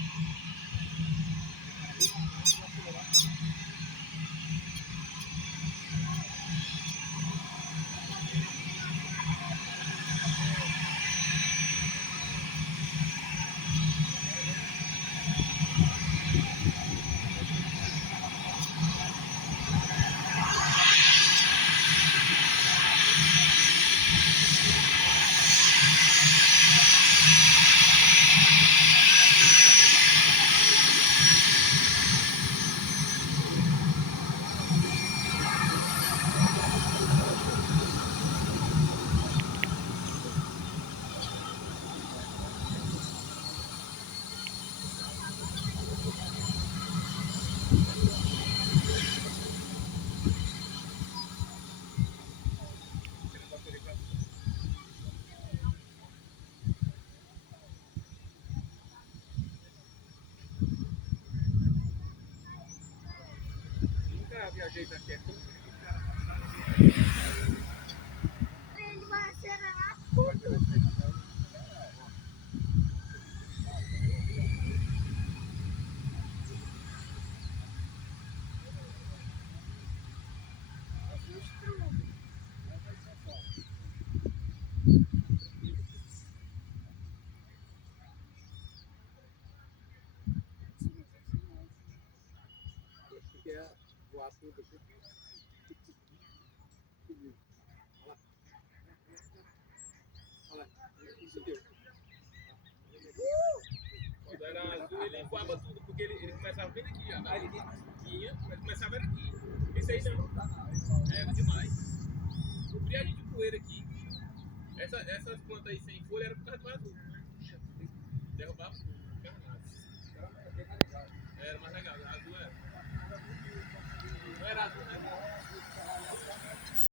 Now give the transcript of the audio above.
Era azul, ele voava tudo, porque ele começava bem aqui, ó. Aí ele vinha, mas começava era aqui. Esse aí não. Era demais. Cobria a gente de poeira aqui. Essas plantas aí sem folha era por causa do azul. Derrubava.